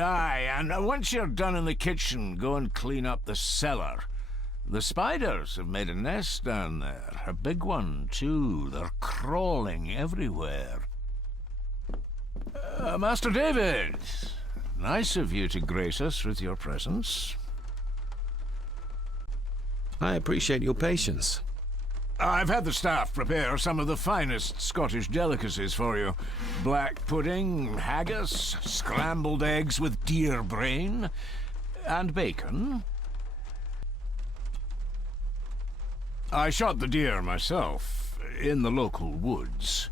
Aye, and once you're done in the kitchen, go and clean up the cellar. The spiders have made a nest down there. A big one, too. They're crawling everywhere. Master David, nice of you to grace us with your presence. I appreciate your patience. I've had the staff prepare some of the finest Scottish delicacies for you. Black pudding, haggis, scrambled eggs with deer brain, and bacon. I shot the deer myself, in the local woods.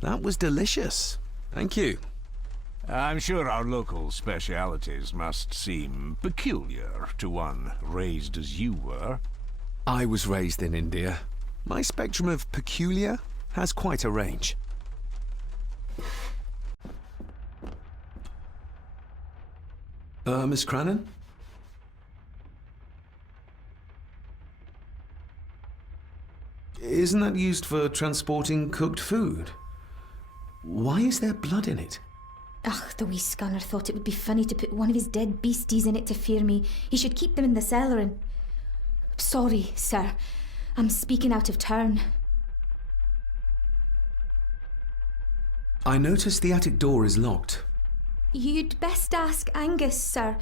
That was delicious. Thank you. I'm sure our local specialities must seem peculiar to one raised as you were. I was raised in India. My spectrum of peculiar has quite a range. Miss Crannan? Isn't that used for transporting cooked food? Why is there blood in it? Ugh, the wee scunner thought it would be funny to put one of his dead beasties in it to fear me. He should keep them in the cellar and... Sorry, sir. I'm speaking out of turn. I noticed the attic door is locked. You'd best ask Angus, sir.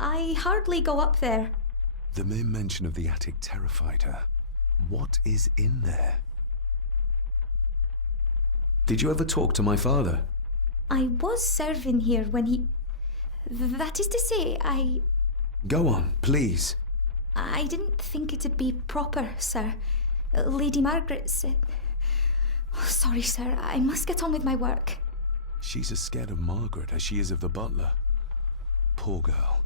I hardly go up there. The mere mention of the attic terrified her. What is in there? Did you ever talk to my father? I was serving here when he... That is to say, I... Go on, please. I didn't think it'd be proper, sir. Lady Margaret said... Oh, sorry, sir. I must get on with my work. She's as scared of Margaret as she is of the butler. Poor girl.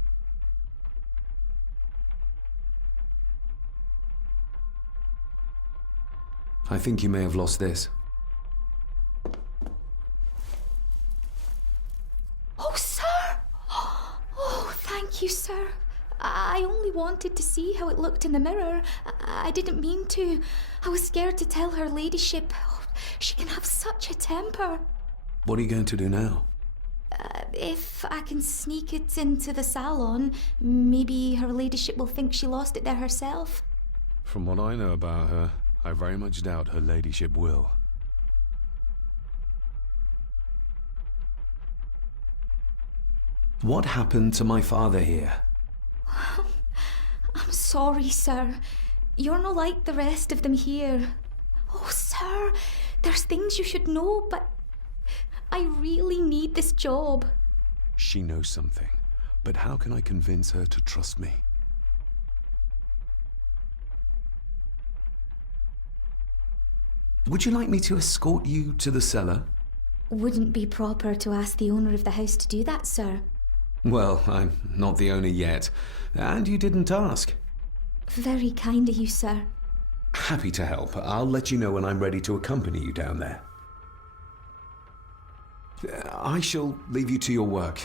I think you may have lost this. Oh, sir! Oh, thank you, sir. I only wanted to see how it looked in the mirror. I didn't mean to. I was scared to tell her ladyship. Oh, she can have such a temper. What are you going to do now? If I can sneak it into the salon, maybe her ladyship will think she lost it there herself. From what I know about her, I very much doubt her ladyship will. What happened to my father here? I'm sorry, sir. You're not like the rest of them here. Oh, sir, there's things you should know, but I really need this job. She knows something, but how can I convince her to trust me? Would you like me to escort you to the cellar? Wouldn't be proper to ask the owner of the house to do that, sir. Well, I'm not the owner yet, and you didn't ask. Very kind of you, sir. Happy to help. I'll let you know when I'm ready to accompany you down there. I shall leave you to your work.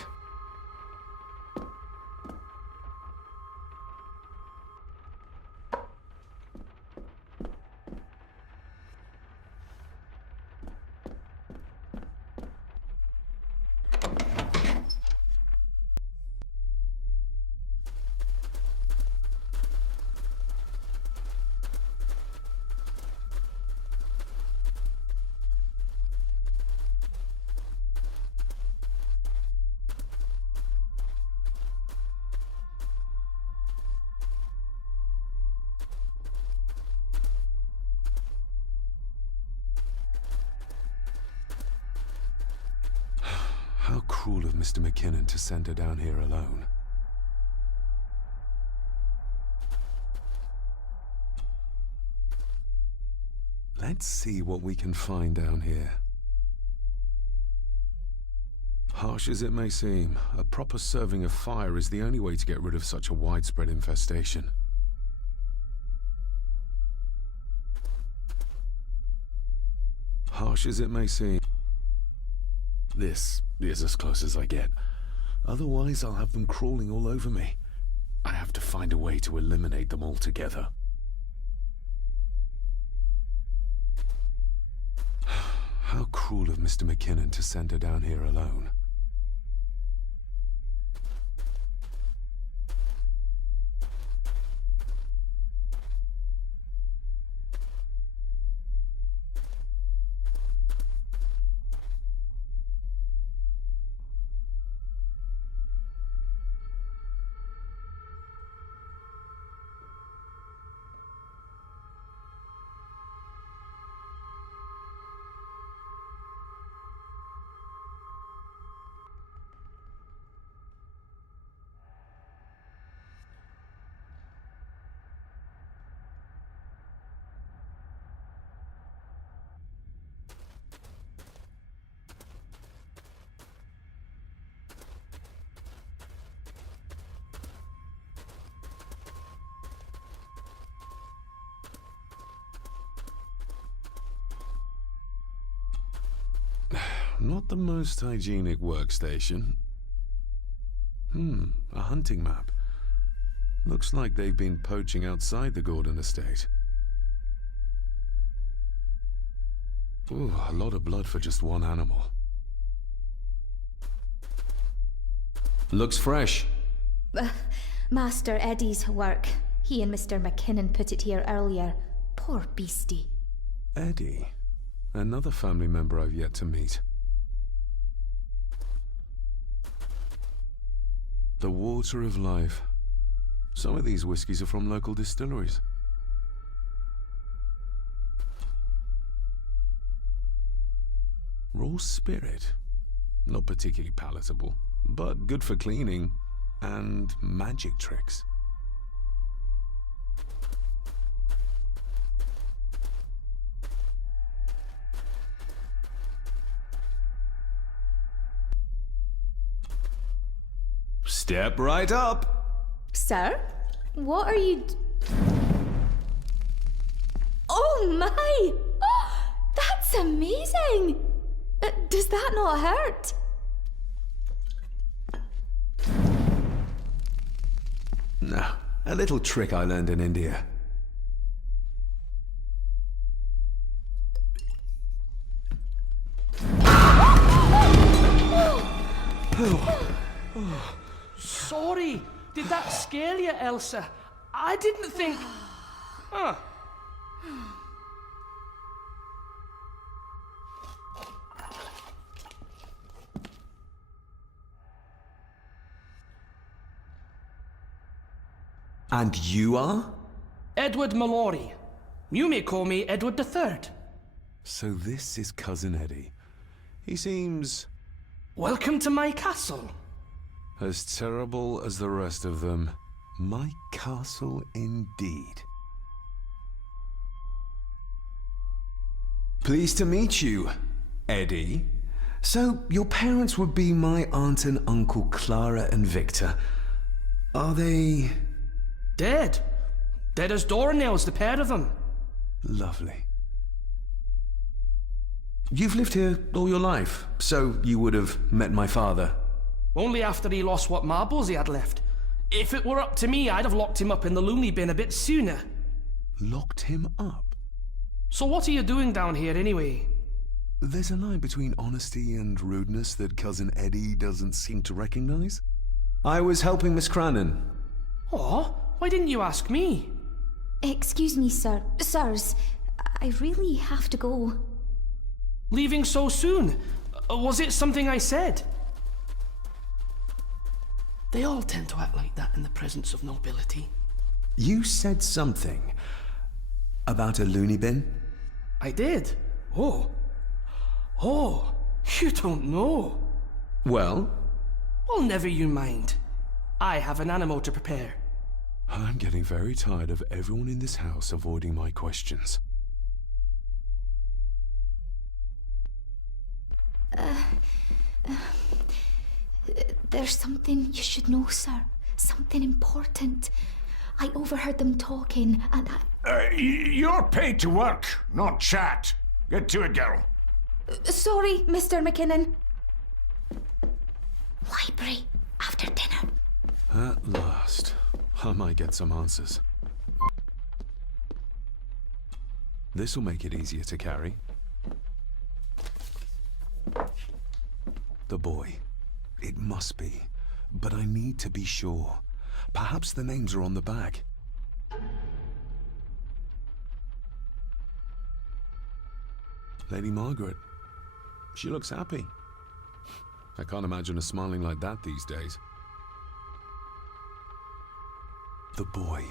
How cruel of Mr. McKinnon to send her down here alone. Let's see what we can find down here. Harsh as it may seem, a proper serving of fire is the only way to get rid of such a widespread infestation. Harsh as it may seem, this is as close as I get. Otherwise, I'll have them crawling all over me. I have to find a way to eliminate them altogether. How cruel of Mr. McKinnon to send her down here alone. Not the most hygienic workstation. A hunting map. Looks like they've been poaching outside the Gordon estate. Ooh, a lot of blood for just one animal. Looks fresh. Master Eddie's work. He and Mr. McKinnon put it here earlier. Poor beastie. Eddie? Another family member I've yet to meet. The water of life. Some of these whiskies are from local distilleries. Raw spirit. Not particularly palatable, but good for cleaning and magic tricks. Step right up. Sir? What are you Oh my! Oh, that's amazing! Does that not hurt? No, a little trick I learned in India. Sorry, did that scare you, Elsa? I didn't think... Huh. And you are? Edward Mallory. You may call me Edward III. So this is Cousin Eddie. He seems... Welcome to my castle. as terrible as the rest of them. My castle indeed. Pleased to meet you, Eddie. So, your parents would be my aunt and uncle Clara and Victor. Are they... Dead. Dead as doornails, the pair of them. Lovely. You've lived here all your life, so you would have met my father. Only after he lost what marbles he had left. If it were up to me, I'd have locked him up in the loony bin a bit sooner. Locked him up? So what are you doing down here anyway? There's a line between honesty and rudeness that Cousin Eddie doesn't seem to recognize. I was helping Miss Crannan. Oh, why didn't you ask me? Excuse me, sir. Sirs, I really have to go. Leaving so soon? Was it something I said? They all tend to act like that in the presence of nobility. You said something about a loony bin? I did. Oh, you don't know. Well? Well, never you mind. I have an animal to prepare. I'm getting very tired of everyone in this house avoiding my questions. There's something you should know, sir. Something important. I overheard them talking, and You're paid to work, not chat. Get to it, girl. Sorry, Mr. McKinnon. Library, after dinner. At last. I might get some answers. This'll make it easier to carry. The boy. It must be. But I need to be sure. Perhaps the names are on the back. Lady Margaret. She looks happy. I can't imagine her smiling like that these days. The boy.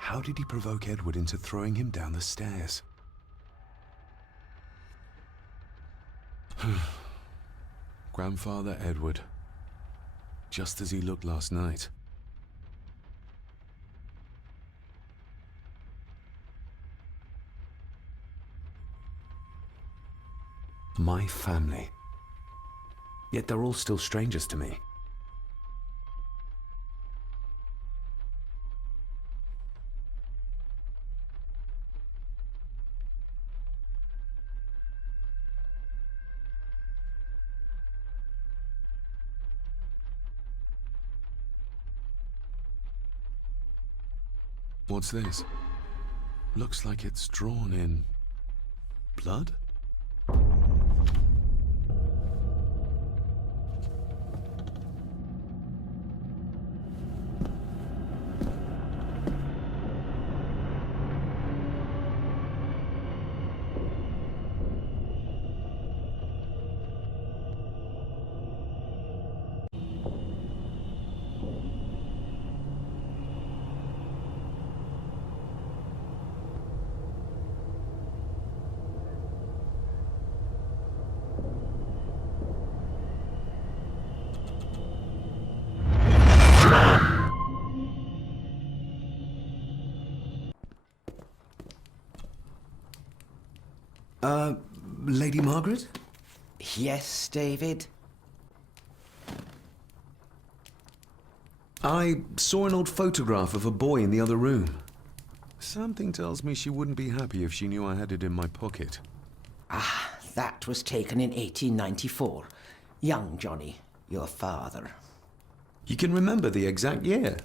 How did he provoke Edward into throwing him down the stairs? Grandfather Edward. Just as he looked last night. My family. Yet they're all still strangers to me. What's this? Looks like it's drawn in blood? Lady Margaret? Yes, David? I saw an old photograph of a boy in the other room. Something tells me she wouldn't be happy if she knew I had it in my pocket. Ah, that was taken in 1894. Young Johnny, your father. You can remember the exact year?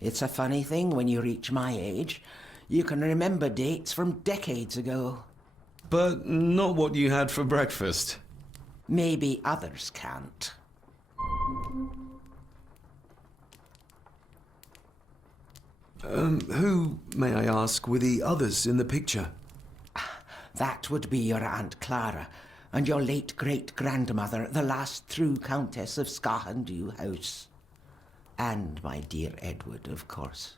It's a funny thing when you reach my age. You can remember dates from decades ago. But not what you had for breakfast. Maybe others can't. Who, may I ask, were the others in the picture? That would be your Aunt Clara and your late great-grandmother, the last true Countess of Scahandew House. And my dear Edward, of course.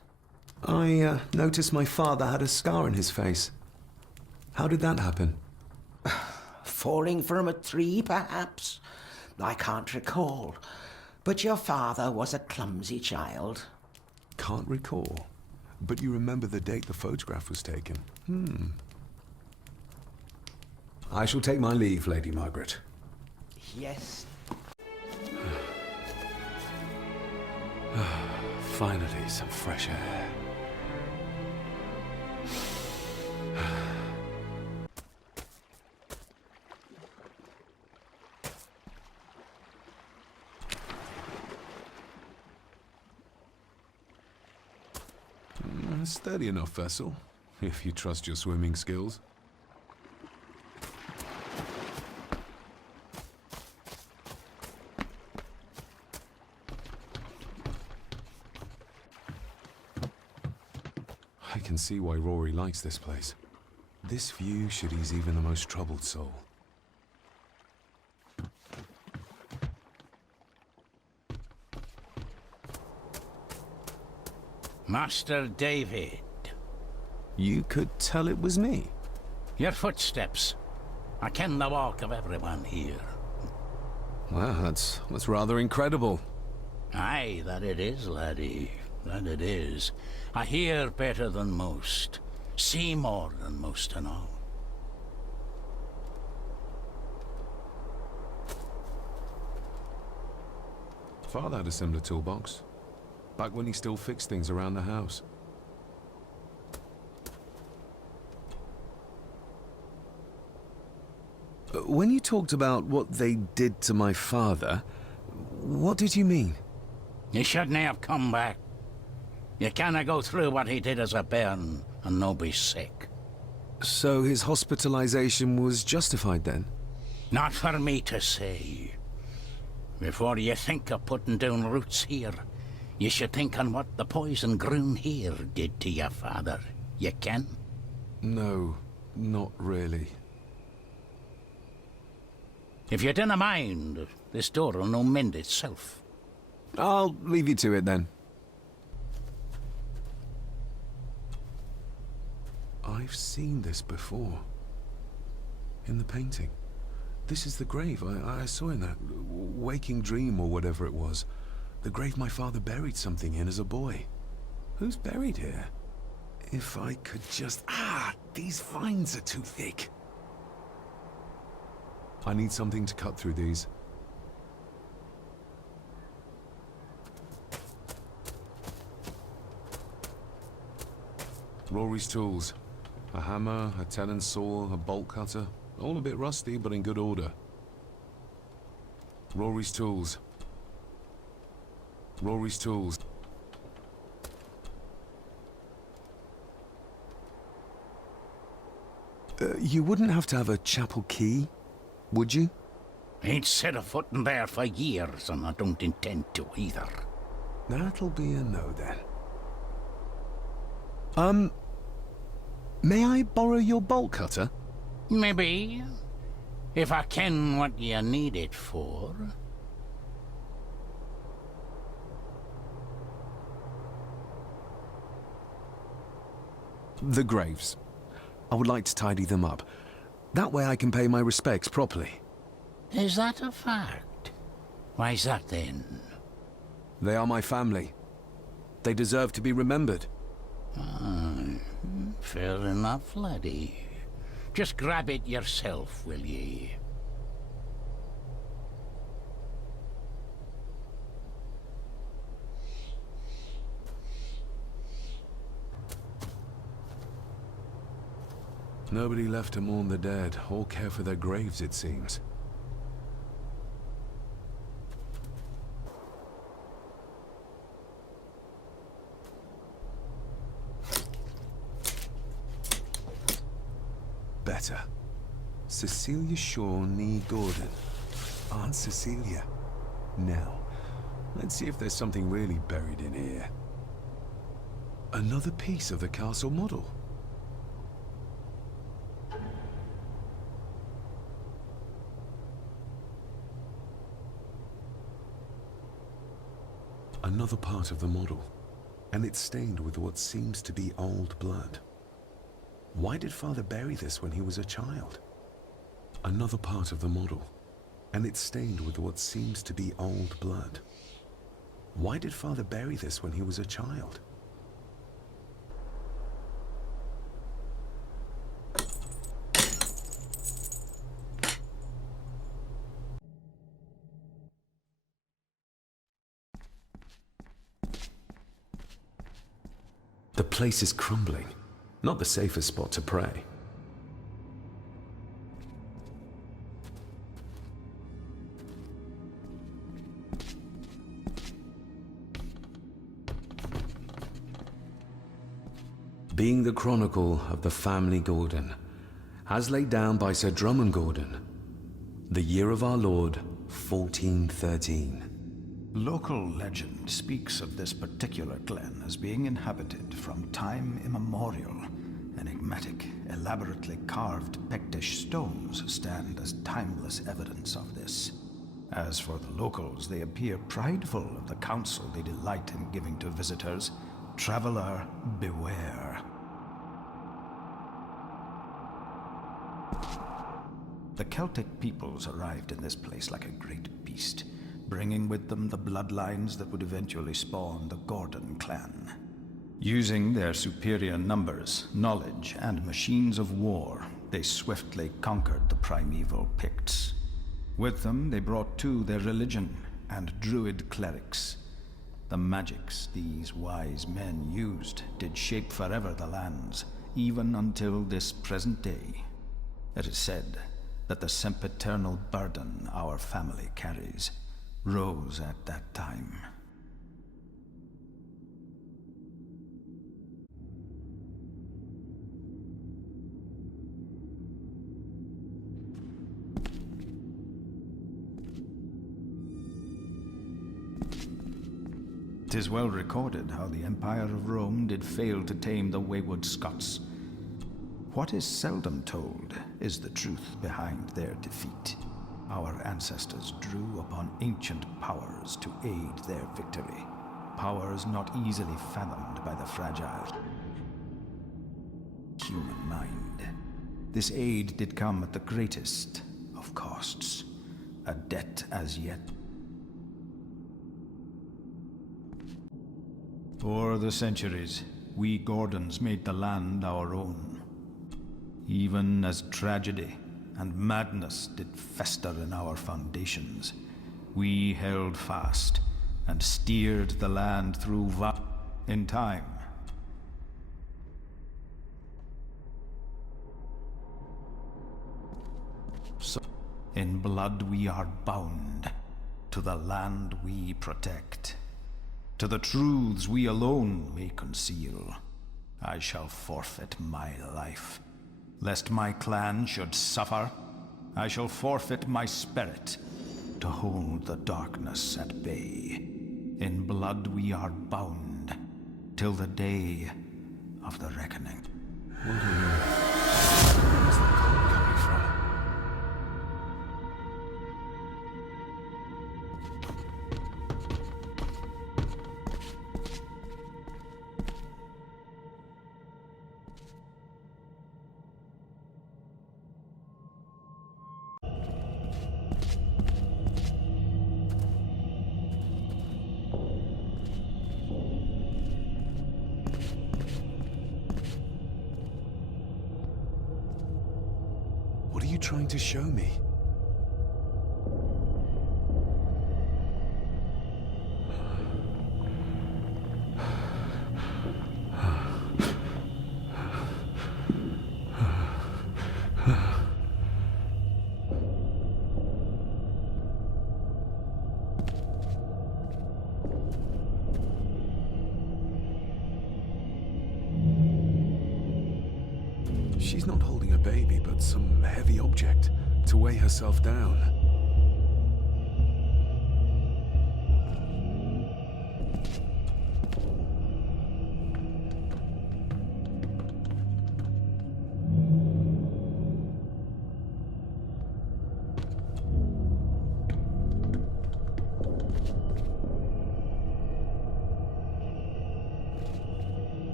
I noticed my father had a scar on his face. How did that happen? Falling from a tree, perhaps? I can't recall. But your father was a clumsy child. Can't recall. But you remember the date the photograph was taken? I shall take my leave, Lady Margaret. Yes. Finally, some fresh air. A steady enough vessel, if you trust your swimming skills. I can see why Rory likes this place. This view should ease even the most troubled soul. Master David. You could tell it was me. Your footsteps. I ken the walk of everyone here. Wow, that's rather incredible. Aye, that it is, laddie. That it is. I hear better than most. See more than most and all. Father had a similar toolbox. Back when he still fixed things around the house. When you talked about what they did to my father, what did you mean? You shouldn't have come back. You canna go through what he did as a bairn and no be sick. So his hospitalization was justified then? Not for me to say. Before you think of putting down roots here, you should think on what the poison grown here did to your father. You can? No, not really. If you dinna mind, this door'll no mend itself. I'll leave you to it then. I've seen this before. In the painting. This is the grave I saw in that waking dream or whatever it was. The grave my father buried something in as a boy. Who's buried here? If I could just... these vines are too thick. I need something to cut through these. Rory's tools. A hammer, a tenon saw, a bolt cutter. All a bit rusty, but in good order. Rory's tools. Rory's tools. You wouldn't have to have a chapel key, would you? Ain't set a foot in there for years, and I don't intend to either. That'll be a no then. May I borrow your bolt cutter? Maybe. If I ken what you need it for. The graves. I would like to tidy them up. That way I can pay my respects properly. Is that a fact? Why's that then? They are my family. They deserve to be remembered. Fair enough, laddie. Just grab it yourself, will ye? Nobody left to mourn the dead, or care for their graves, it seems. Better. Cecilia Shaw Nee Gordon. Aunt Cecilia. Now, let's see if there's something really buried in here. Another piece of the castle model. Another part of the model, and it's stained with what seems to be old blood. Why did Father bury this when he was a child? Another part of the model, and it's stained with what seems to be old blood. Why did Father bury this when he was a child? The place is crumbling. Not the safest spot to pray. Being the chronicle of the family Gordon, as laid down by Sir Drummond Gordon, the year of our Lord, 1413. Local legend speaks of this particular glen as being inhabited from time immemorial. Enigmatic, elaborately carved Pictish stones stand as timeless evidence of this. As for the locals, they appear prideful of the counsel they delight in giving to visitors. Traveler, beware. The Celtic peoples arrived in this place like a great beast, bringing with them the bloodlines that would eventually spawn the Gordon clan. Using their superior numbers, knowledge, and machines of war, they swiftly conquered the primeval Picts. With them, they brought too their religion and druid clerics. The magics these wise men used did shape forever the lands, even until this present day. It is said that the sempiternal burden our family carries rose at that time. 'Tis well recorded how the Empire of Rome did fail to tame the wayward Scots. What is seldom told is the truth behind their defeat. Our ancestors drew upon ancient powers to aid their victory. Powers not easily fathomed by the fragile human mind. This aid did come at the greatest of costs, a debt as yet. For the centuries, we Gordons made the land our own. Even as tragedy and madness did fester in our foundations, we held fast and steered the land through in time. So, in blood we are bound to the land we protect. To the truths we alone may conceal. I shall forfeit my life. Lest my clan should suffer, I shall forfeit my spirit to hold the darkness at bay. In blood we are bound till the day of the reckoning. Where's the call coming from? What are you trying to show me? She's not holding a baby, but some heavy object to weigh herself down.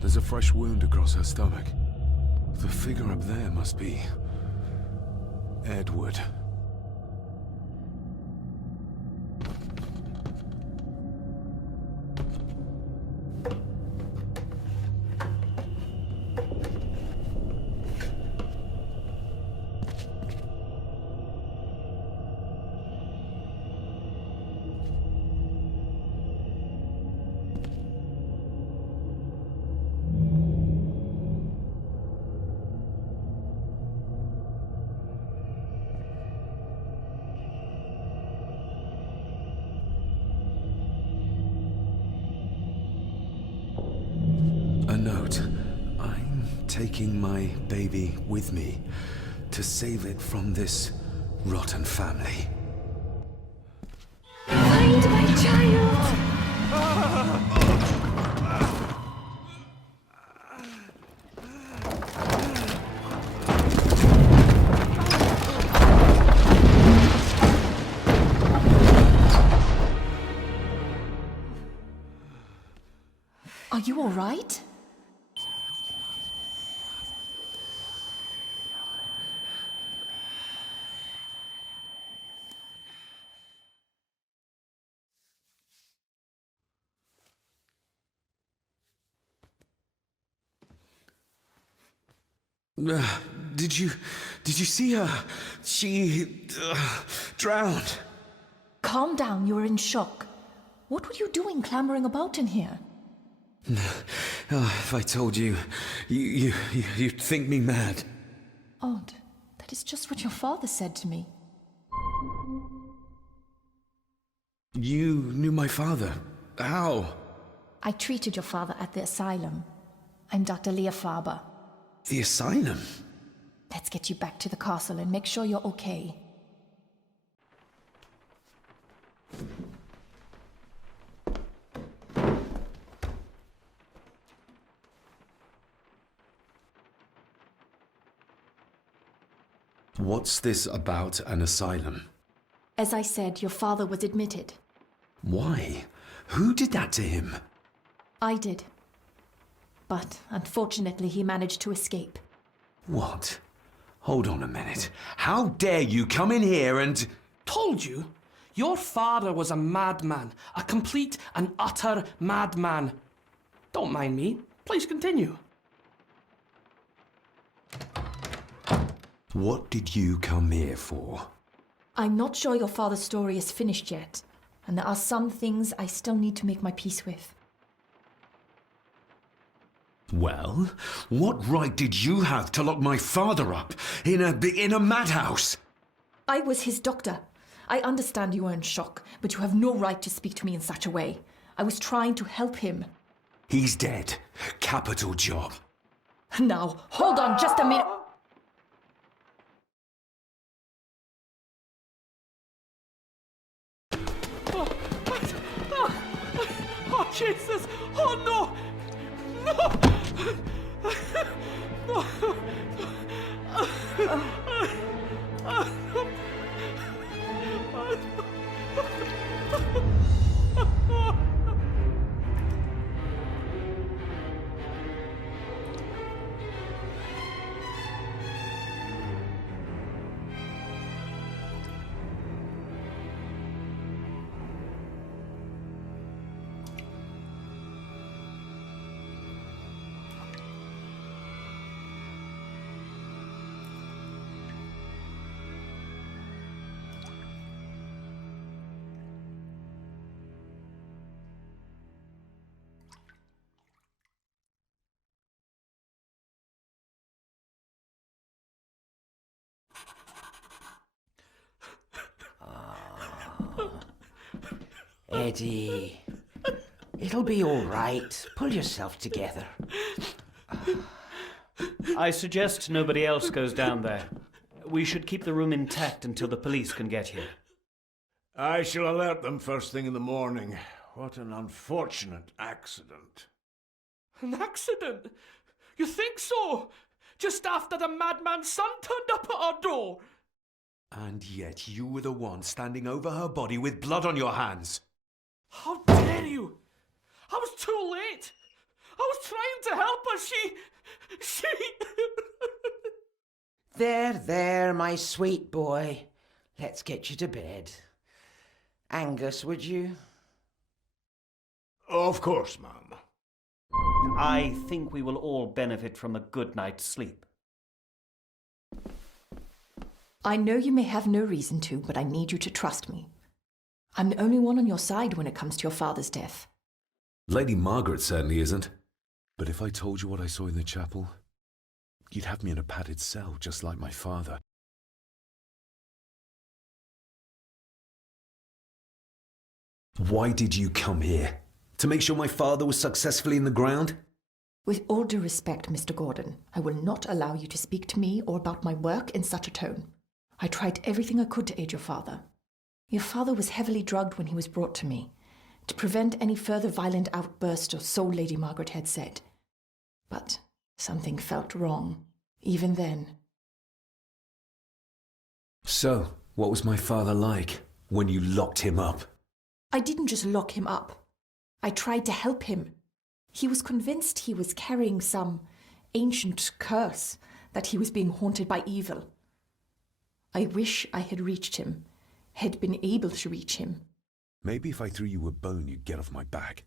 There's a fresh wound across her stomach. The figure up there must be Edward. A note. I'm taking my baby with me to save it from this rotten family. Find my child! Are you all right? Did you see her? She drowned. Calm down, you're in shock. What were you doing clambering about in here? If I told you, you'd think me mad. Odd. That is just what your father said to me. You knew my father. How? I treated your father at the asylum. I'm Dr. Leah Faber. The asylum? Let's Let's get you back to the castle and make sure you're okay. What's this about an asylum? As I said, your father was admitted. Why? Who did that to him? I did. But unfortunately, he managed to escape. What? Hold on a minute. How dare you come in here and... Told you? Your father was a madman. A complete and utter madman. Don't mind me. Please continue. What did you come here for? I'm not sure your father's story is finished yet, and there are some things I still need to make my peace with. Well, what right did you have to lock my father up in a madhouse? I was his doctor. I understand you are in shock, but you have no right to speak to me in such a way. I was trying to help him. He's dead. Capital job. Now, hold on just a minute. Oh, Jesus! Oh, no! No! Eddie, it'll be all right. Pull yourself together. I suggest nobody else goes down there. We should keep the room intact until the police can get here. I shall alert them first thing in the morning. What an unfortunate accident. An accident? You think so? Just after the madman's son turned up at our door? And yet you were the one standing over her body with blood on your hands. How dare you! I was too late! I was trying to help her, she... There, my sweet boy. Let's get you to bed. Angus, would you? Of course, ma'am. I think we will all benefit from a good night's sleep. I know you may have no reason to, but I need you to trust me. I'm the only one on your side when it comes to your father's death. Lady Margaret certainly isn't. But if I told you what I saw in the chapel, you'd have me in a padded cell, just like my father. Why did you come here? To make sure my father was successfully in the ground? With all due respect, Mr. Gordon, I will not allow you to speak to me or about my work in such a tone. I tried everything I could to aid your father. Your father was heavily drugged when he was brought to me, to prevent any further violent outburst, or so Lady Margaret had said. But something felt wrong, even then. So, what was my father like when you locked him up? I didn't just lock him up. I tried to help him. He was convinced he was carrying some ancient curse, that he was being haunted by evil. I wish I had reached him, had been able to reach him. Maybe if I threw you a bone, you'd get off my back.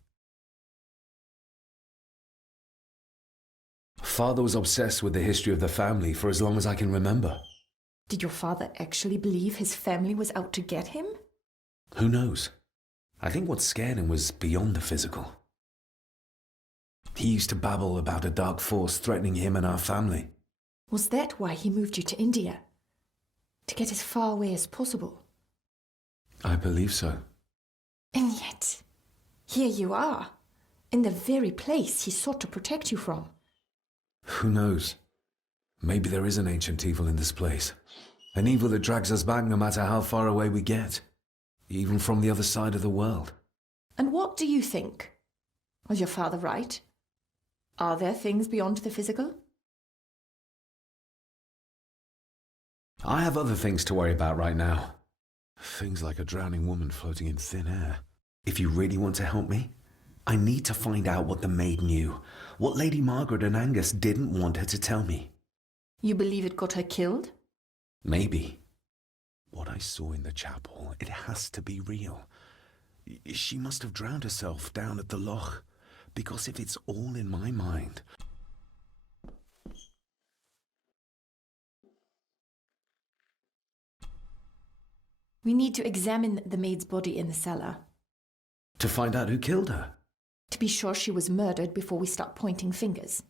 Father was obsessed with the history of the family for as long as I can remember. Did your father actually believe his family was out to get him? Who knows? I think what scared him was beyond the physical. He used to babble about a dark force threatening him and our family. Was that why he moved you to India? To get as far away as possible? I believe so. And yet, here you are, in the very place he sought to protect you from. Who knows? Maybe there is an ancient evil in this place. An evil that drags us back no matter how far away we get. Even from the other side of the world. And what do you think? Was your father right? Are there things beyond the physical? I have other things to worry about right now. Things like a drowning woman floating in thin air. If you really want to help me, I need to find out what the maid knew. What Lady Margaret and Angus didn't want her to tell me. You believe it got her killed? Maybe. What I saw in the chapel, it has to be real. She must have drowned herself down at the loch. Because if it's all in my mind... We need to examine the maid's body in the cellar. To find out who killed her? To be sure she was murdered before we start pointing fingers.